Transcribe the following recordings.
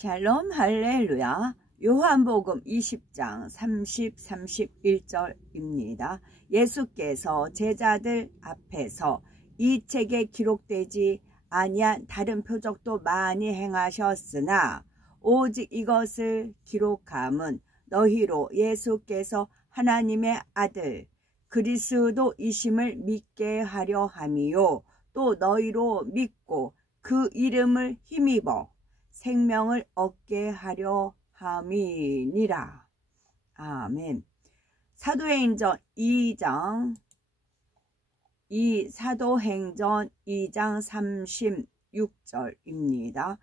샬롬 할렐루야. 요한복음 20장 30, 31절입니다. 예수께서 제자들 앞에서 이 책에 기록되지 아니한 다른 표적도 많이 행하셨으나 오직 이것을 기록함은 너희로 예수께서 하나님의 아들 그리스도이심을 믿게 하려 함이요 또 너희로 믿고 그 이름을 힘입어 생명을 얻게 하려 함이니라. 아멘. 사도행전 2장 36절입니다.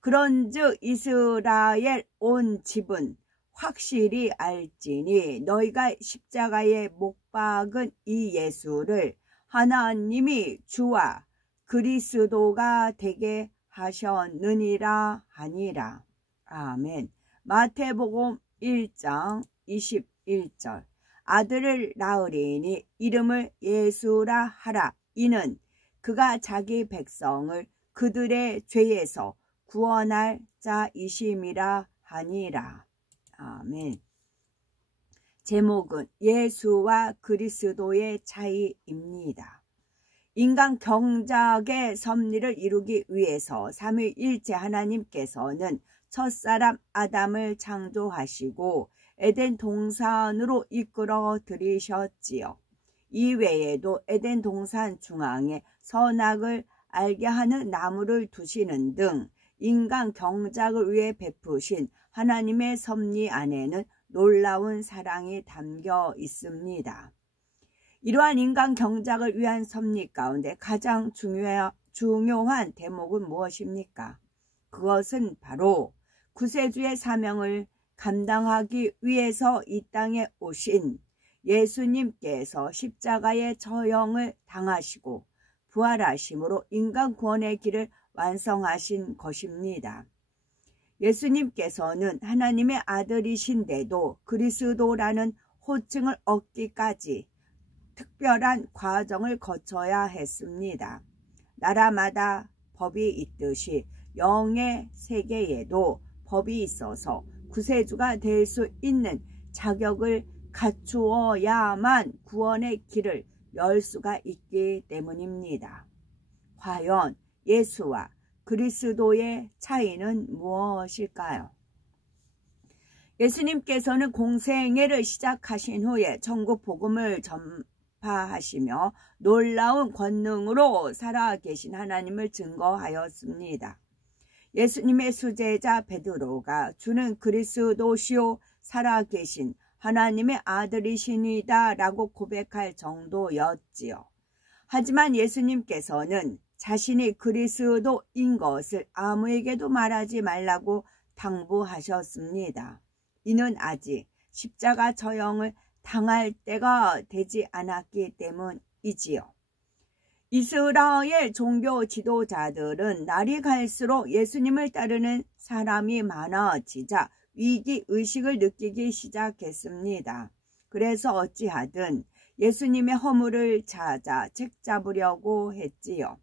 그런즉 이스라엘 온 집은 확실히 알지니 너희가 십자가에 못 박은 이 예수를 하나님이 주와 그리스도가 되게 하셨느니라 하니라. 아멘. 마태복음 1장 21절 아들을 낳으리니 이름을 예수라 하라. 이는 그가 자기 백성을 그들의 죄에서 구원할 자이심이라 하니라. 아멘. 제목은 예수와 그리스도의 차이입니다. 인간 경작의 섭리를 이루기 위해서 삼위일체 하나님께서는 첫사람 아담을 창조하시고 에덴 동산으로 이끌어 들이셨지요. 이외에도 에덴 동산 중앙에 선악을 알게 하는 나무를 두시는 등 인간 경작을 위해 베푸신 하나님의 섭리 안에는 놀라운 사랑이 담겨 있습니다. 이러한 인간 경작을 위한 섭리 가운데 가장 중요한 대목은 무엇입니까? 그것은 바로 구세주의 사명을 감당하기 위해서 이 땅에 오신 예수님께서 십자가의 처형을 당하시고 부활하심으로 인간 구원의 길을 완성하신 것입니다. 예수님께서는 하나님의 아들이신데도 그리스도라는 호칭을 얻기까지 특별한 과정을 거쳐야 했습니다. 나라마다 법이 있듯이 영의 세계에도 법이 있어서 구세주가 될 수 있는 자격을 갖추어야만 구원의 길을 열 수가 있기 때문입니다. 과연 예수와 그리스도의 차이는 무엇일까요? 예수님께서는 공생애를 시작하신 후에 천국 복음을 전파하시며 놀라운 권능으로 살아계신 하나님을 증거하였습니다. 예수님의 수제자 베드로가 주는 그리스도시요 살아계신 하나님의 아들이시니다 라고 고백할 정도였지요. 하지만 예수님께서는 자신이 그리스도인 것을 아무에게도 말하지 말라고 당부하셨습니다. 이는 아직 십자가 처형을 당할 때가 되지 않았기 때문이지요. 이스라엘 종교 지도자들은 날이 갈수록 예수님을 따르는 사람이 많아지자 위기의식을 느끼기 시작했습니다. 그래서 어찌하든 예수님의 허물을 찾아 책잡으려고 했지요.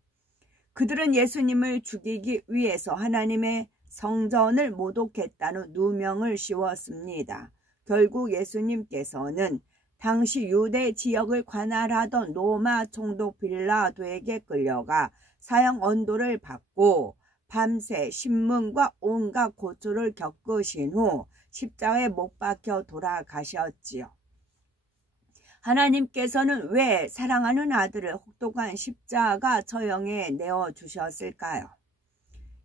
그들은 예수님을 죽이기 위해서 하나님의 성전을 모독했다는 누명을 씌웠습니다. 결국 예수님께서는 당시 유대 지역을 관할하던 로마 총독 빌라도에게 끌려가 사형 언도를 받고 밤새 신문과 온갖 고초를 겪으신 후 십자가에 못 박혀 돌아가셨지요. 하나님께서는 왜 사랑하는 아들을 혹독한 십자가 처형에 내어주셨을까요?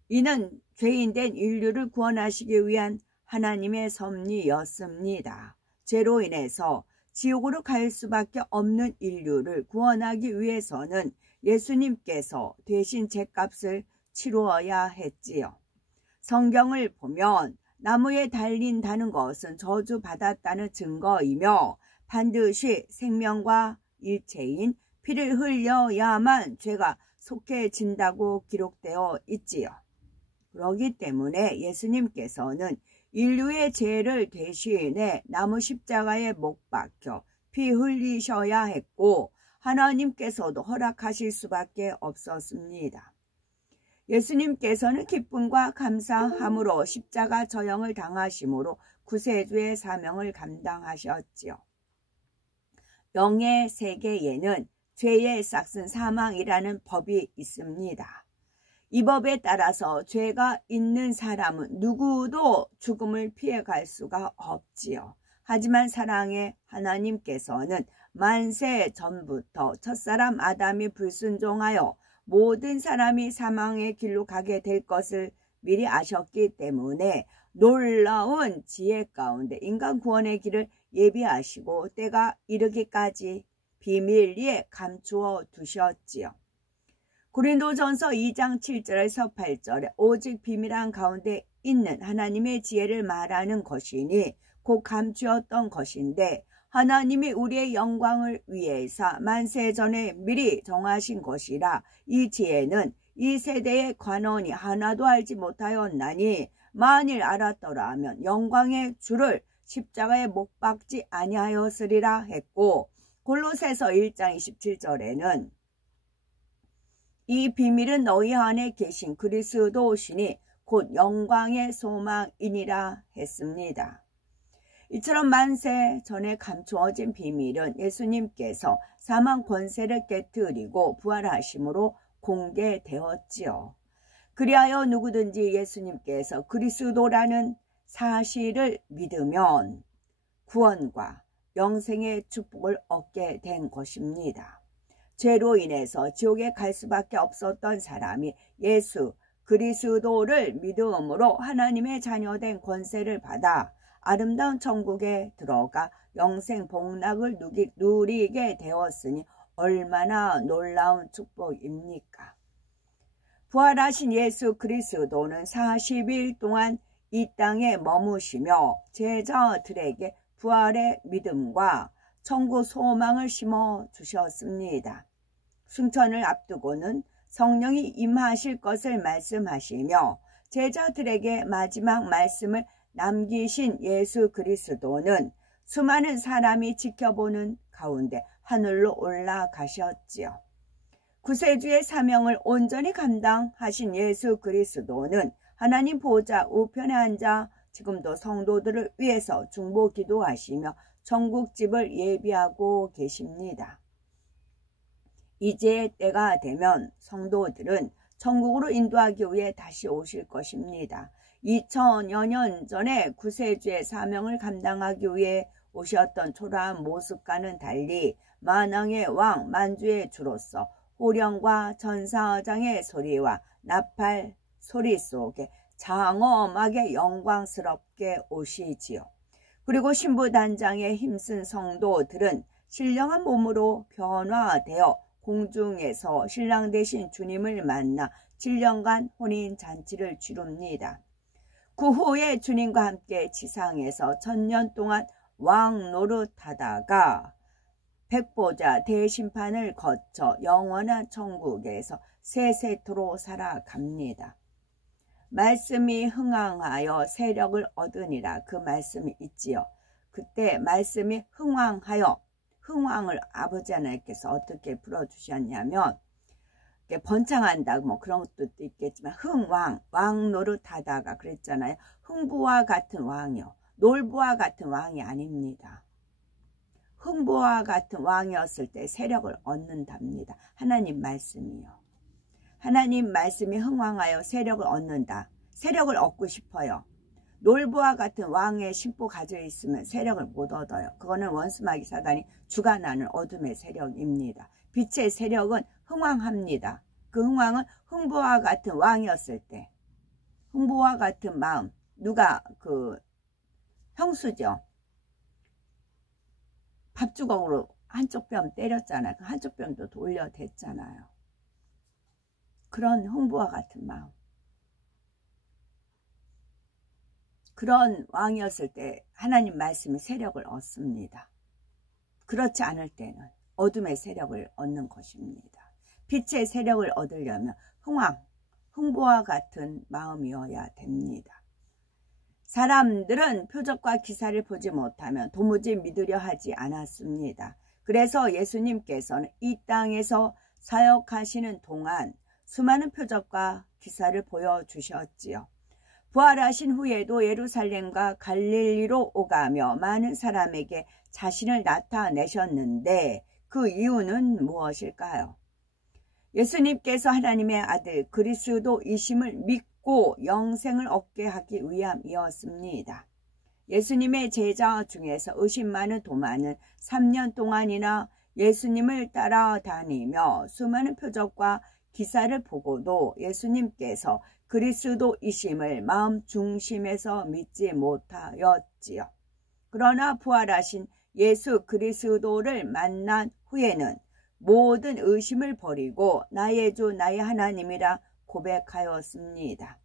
이는 죄인된 인류를 구원하시기 위한 하나님의 섭리였습니다. 죄로 인해서 지옥으로 갈 수밖에 없는 인류를 구원하기 위해서는 예수님께서 대신 죄값을 치루어야 했지요. 성경을 보면 나무에 달린다는 것은 저주받았다는 증거이며 반드시 생명과 일체인 피를 흘려야만 죄가 속해진다고 기록되어 있지요. 그렇기 때문에 예수님께서는 인류의 죄를 대신해 나무 십자가에 못 박혀 피 흘리셔야 했고 하나님께서도 허락하실 수밖에 없었습니다. 예수님께서는 기쁨과 감사함으로 십자가 저형을 당하심으로 구세주의 사명을 감당하셨지요. 영의 세계에는 죄의 싹슨 사망이라는 법이 있습니다. 이 법에 따라서 죄가 있는 사람은 누구도 죽음을 피해갈 수가 없지요. 하지만 사랑의 하나님께서는 만세 전부터 첫사람 아담이 불순종하여 모든 사람이 사망의 길로 가게 될 것을 미리 아셨기 때문에 놀라운 지혜 가운데 인간 구원의 길을 예비하시고 때가 이르기까지 비밀리에 감추어 두셨지요. 고린도전서 2장 7절에서 8절에 오직 비밀한 가운데 있는 하나님의 지혜를 말하는 것이니 곧 감추었던 것인데 하나님이 우리의 영광을 위해서 만세전에 미리 정하신 것이라. 이 지혜는 이 세대의 관원이 하나도 알지 못하였나니 만일 알았더라면 영광의 주를 십자가에 못 박지 아니하였으리라 했고, 골로새서 1장 27절에는 이 비밀은 너희 안에 계신 그리스도시니 곧 영광의 소망이니라 했습니다. 이처럼 만세 전에 감추어진 비밀은 예수님께서 사망 권세를 깨뜨리고 부활하심으로 공개되었지요. 그리하여 누구든지 예수님께서 그리스도라는 사실을 믿으면 구원과 영생의 축복을 얻게 된 것입니다. 죄로 인해서 지옥에 갈 수밖에 없었던 사람이 예수 그리스도를 믿음으로 하나님의 자녀된 권세를 받아 아름다운 천국에 들어가 영생 복락을 누리게 되었으니 얼마나 놀라운 축복입니까? 부활하신 예수 그리스도는 40일 동안 이 땅에 머무시며 제자들에게 부활의 믿음과 천국 소망을 심어 주셨습니다. 승천을 앞두고는 성령이 임하실 것을 말씀하시며 제자들에게 마지막 말씀을 남기신 예수 그리스도는 수많은 사람이 지켜보는 가운데 하늘로 올라가셨지요. 구세주의 사명을 온전히 감당하신 예수 그리스도는 하나님 보좌 우편에 앉아 지금도 성도들을 위해서 중보 기도하시며 천국집을 예비하고 계십니다. 이제 때가 되면 성도들은 천국으로 인도하기 위해 다시 오실 것입니다. 2000여 년 전에 구세주의 사명을 감당하기 위해 오셨던 초라한 모습과는 달리 만왕의 왕 만주의 주로서 호령과 전사장의 소리와 나팔 소리 속에 장엄하게 영광스럽게 오시지요. 그리고 신부단장에 힘쓴 성도들은 신령한 몸으로 변화되어 공중에서 신랑 되신 주님을 만나 7년간 혼인잔치를 치룹니다. 그 후에 주님과 함께 지상에서 1000년 동안 왕 노릇하다가 백보자 대심판을 거쳐 영원한 천국에서 세세토록 살아갑니다. 말씀이 흥왕하여 세력을 얻으니라 그 말씀이 있지요. 그때 말씀이 흥왕하여 흥왕을 아버지 하나님께서 어떻게 풀어주셨냐면 번창한다 뭐 그런 뜻도 있겠지만 왕 노릇하다가 그랬잖아요. 흥부와 같은 왕이요. 놀부와 같은 왕이 아닙니다. 흥부와 같은 왕이었을 때 세력을 얻는답니다. 하나님 말씀이요. 하나님 말씀이 흥왕하여 세력을 얻는다. 세력을 얻고 싶어요. 놀부와 같은 왕의 심보 가져 있으면 세력을 못 얻어요. 그거는 원수마귀 사단이 주관하는 어둠의 세력입니다. 빛의 세력은 흥왕합니다. 그 흥왕은 흥부와 같은 왕이었을 때 흥부와 같은 마음 누가 형수죠. 밥주걱으로 한쪽 뺨 때렸잖아요. 그 한쪽 뺨도 돌려댔잖아요. 그런 흥부와 같은 마음. 그런 왕이었을 때 하나님 말씀의 세력을 얻습니다. 그렇지 않을 때는 어둠의 세력을 얻는 것입니다. 빛의 세력을 얻으려면 흥부와 같은 마음이어야 됩니다. 사람들은 표적과 기사를 보지 못하면 도무지 믿으려 하지 않았습니다. 그래서 예수님께서는 이 땅에서 사역하시는 동안 수많은 표적과 기사를 보여주셨지요. 부활하신 후에도 예루살렘과 갈릴리로 오가며 많은 사람에게 자신을 나타내셨는데 그 이유는 무엇일까요? 예수님께서 하나님의 아들 그리스도이심을 믿고 영생을 얻게 하기 위함이었습니다. 예수님의 제자 중에서 의심 많은 도마는 3년 동안이나 예수님을 따라다니며 수많은 표적과 기사를 보고도 예수님께서 그리스도이심을 마음 중심에서 믿지 못하였지요. 그러나 부활하신 예수 그리스도를 만난 후에는 모든 의심을 버리고 나의 주 나의 하나님이라 고백하였습니다.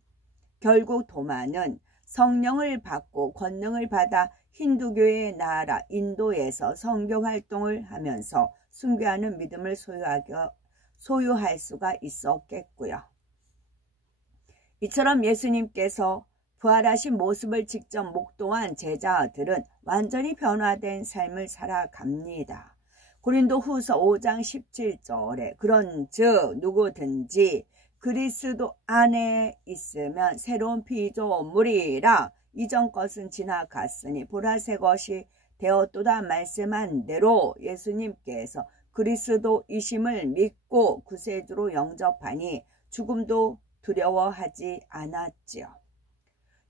결국 도마는 성령을 받고 권능을 받아 힌두교의 나라 인도에서 선교활동을 하면서 순교하는 믿음을 소유할 수가 있었겠고요. 이처럼 예수님께서 부활하신 모습을 직접 목도한 제자들은 완전히 변화된 삶을 살아갑니다. 고린도후서 5장 17절에 그런즉 누구든지 그리스도 안에 있으면 새로운 피조물이라 이전 것은 지나갔으니 보라 새 것이 되었도다 말씀한 대로 예수님께서 그리스도이심을 믿고 구세주로 영접하니 죽음도 두려워하지 않았지요.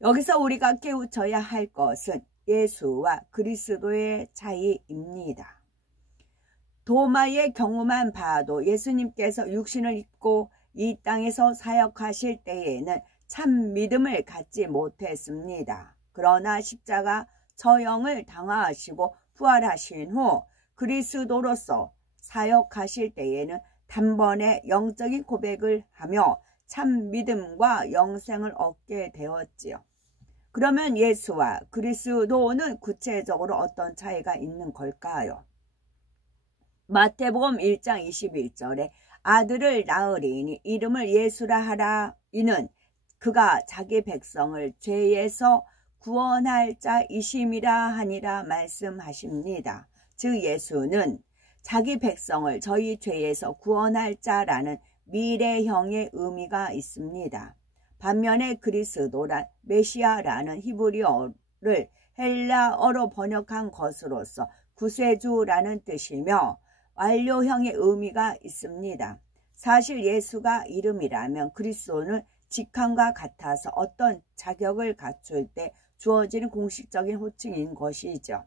여기서 우리가 깨우쳐야 할 것은 예수와 그리스도의 차이입니다. 도마의 경우만 봐도 예수님께서 육신을 입고 이 땅에서 사역하실 때에는 참 믿음을 갖지 못했습니다. 그러나 십자가 처형을 당하시고 부활하신 후 그리스도로서 사역하실 때에는 단번에 영적인 고백을 하며 참 믿음과 영생을 얻게 되었지요. 그러면 예수와 그리스도는 구체적으로 어떤 차이가 있는 걸까요? 마태복음 1장 21절에 아들을 낳으리니 이름을 예수라 하라. 이는 그가 자기 백성을 죄에서 구원할 자이심이라 하니라 말씀하십니다. 즉 예수는 자기 백성을 저희 죄에서 구원할 자라는 미래형의 의미가 있습니다. 반면에 그리스도란 메시아라는 히브리어를 헬라어로 번역한 것으로서 구세주라는 뜻이며 완료형의 의미가 있습니다. 사실 예수가 이름이라면 그리스도는 직함과 같아서 어떤 자격을 갖출 때 주어지는 공식적인 호칭인 것이죠.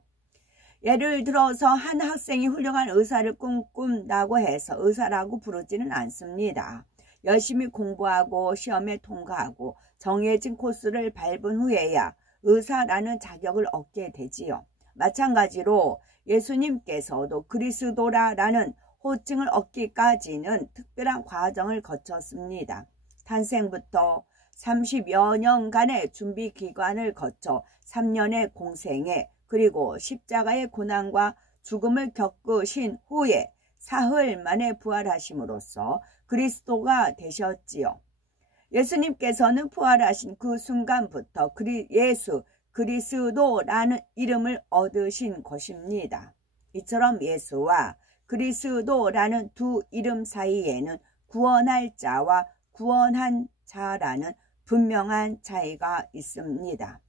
예를 들어서 한 학생이 훌륭한 의사를 꿈꾼다고 해서 의사라고 부르지는 않습니다. 열심히 공부하고 시험에 통과하고 정해진 코스를 밟은 후에야 의사라는 자격을 얻게 되지요. 마찬가지로 예수님께서도 그리스도라는 호칭을 얻기까지는 특별한 과정을 거쳤습니다. 탄생부터 30여 년간의 준비 기간을 거쳐 3년의 공생애 그리고 십자가의 고난과 죽음을 겪으신 후에 사흘 만에 부활하심으로써 그리스도가 되셨지요. 예수님께서는 부활하신 그 순간부터 예수 그리스도라는 이름을 얻으신 것입니다. 이처럼 예수와 그리스도라는 두 이름 사이에는 구원할 자와 구원한 자라는 분명한 차이가 있습니다.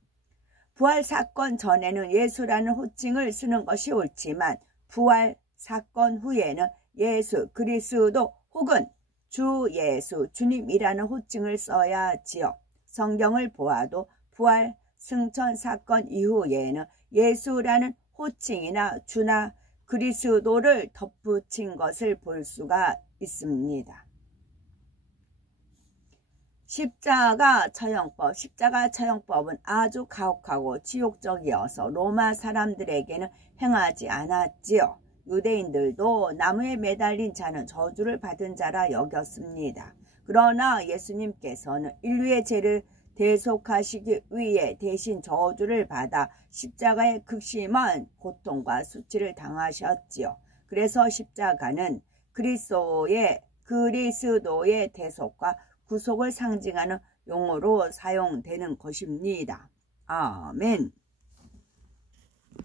부활 사건 전에는 예수라는 호칭을 쓰는 것이 옳지만 부활 사건 후에는 예수 그리스도 혹은 주 예수 주님이라는 호칭을 써야 하지요. 성경을 보아도 부활 승천 사건 이후에는 예수라는 호칭이나 주나 그리스도를 덧붙인 것을 볼 수가 있습니다. 십자가 처형법은 아주 가혹하고 지옥적이어서 로마 사람들에게는 행하지 않았지요. 유대인들도 나무에 매달린 자는 저주를 받은 자라 여겼습니다. 그러나 예수님께서는 인류의 죄를 대속하시기 위해 대신 저주를 받아 십자가의 극심한 고통과 수치를 당하셨지요. 그래서 십자가는 그리스도의 대속과 구속을 상징하는 용어로 사용되는 것입니다. 아멘.